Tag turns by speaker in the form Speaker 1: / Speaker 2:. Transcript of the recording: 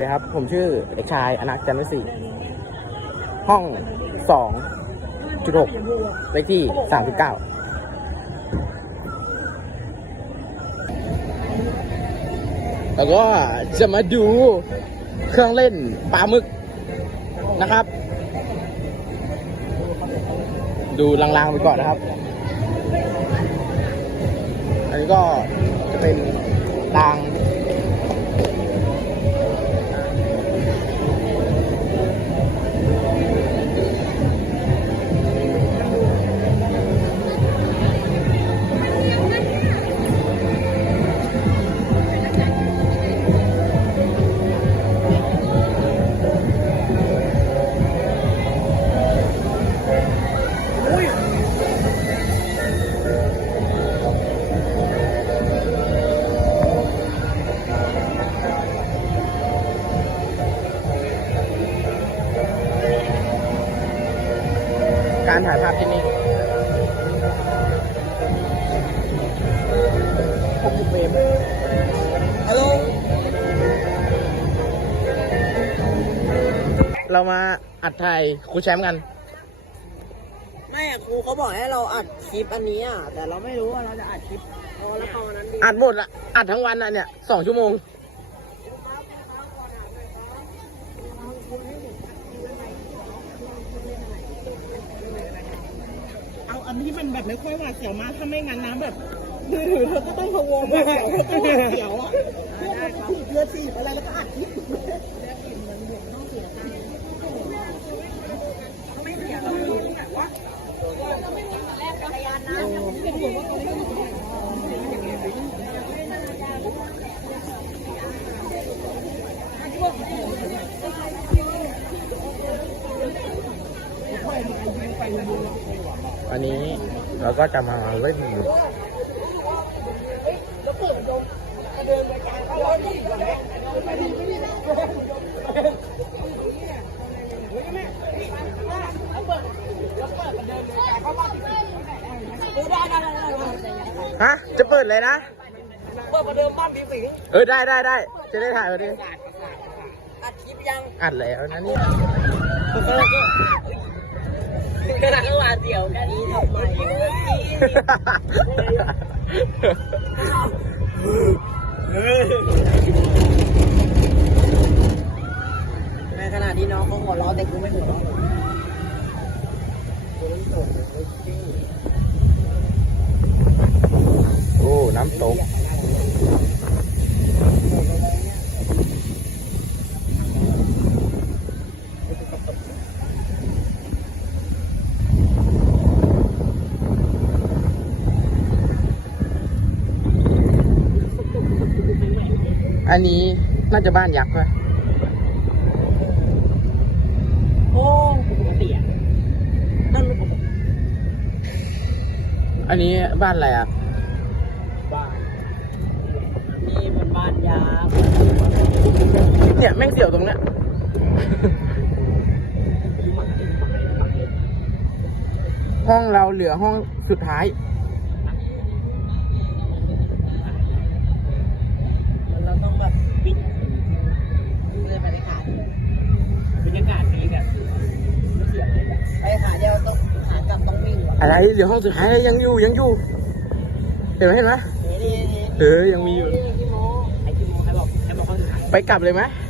Speaker 1: นะครับ ผมชื่อเด็กชายอนักจันทร์วิสีห้องสองจุดหกเลขที่สามสิบเก้าแล้วก็จะมาดูเครื่องเล่นปลาหมึกนะครับ ดูลางๆไปก่อนนะครับ อันนี้ก็จะเป็นรางารถ่ายภาพที่นี่60เฟรมฮัลโหลเรามาอัดถ่ายครูแชมป์กัน
Speaker 2: ไม่อะครูเขาบอกให้เราอัดคลิปอันนี้อะแต่เราไม่รู้ว่าเราจะอัดคลิปพอแล้วตอนนั้นดี
Speaker 1: อัดหมดละอัดทั้งวันอะเนี่ยสองชั่วโมง
Speaker 2: อันที่มันแบบไม่ค่อยหวาดเสียวมากถ้าไม่งั้นนะแบบมือถือเธอก็ต้องพะวงหวาดเสียวเธอต้องหวาดเสียวอะพวกมันถีบเรือถีบอะไรแล้วก็อัดคลิป
Speaker 1: อันนี้เราก็จะมาเล่นฮะ จะเปิดเลยนะ
Speaker 2: เปิดประเดิมบ้านผีสิง
Speaker 1: เออได้ได้ได้ จะได้ถ่ายมาดิ
Speaker 2: อัดคลิปยัง
Speaker 1: อัดแล้วนะนี่ ย
Speaker 2: ขนาดก็หวาดเสียวแค่นี้ทำไมในขณะที่น้องเขาหัวเราะแต่กูไม่หัวเราะ
Speaker 1: โอ้ น้ำตก อันนี้น่าจะบ้านยักษ์ป่ะ
Speaker 2: โอ้ปกติอะนั่นมันปกติ
Speaker 1: อันนี้บ้านอะไรอะ
Speaker 2: บ้านนี่มันบ้านยา
Speaker 1: เนี่ยแม่งเสี่ยวตรงเนี้ยห้องเราเหลือห้องสุดท้าย
Speaker 2: ต้องแบบปิดเลยบรรยากาศบรรยากาศดีแบบไม่เสียเลยอะไปขาเดียวต้องขากลับต้องวิ่งว่ะ
Speaker 1: อะไรเหลือห้องสุดท้ายยังอยู่ยังอยู่เห็นไหมเห็นไหม
Speaker 2: นี่นี่นี่
Speaker 1: เออยังมีอยู่
Speaker 2: นี่พี่โมไอ้พี่โมใครบอกใครบอกเขาขาย
Speaker 1: ไปกลับเลยไหม
Speaker 2: ไ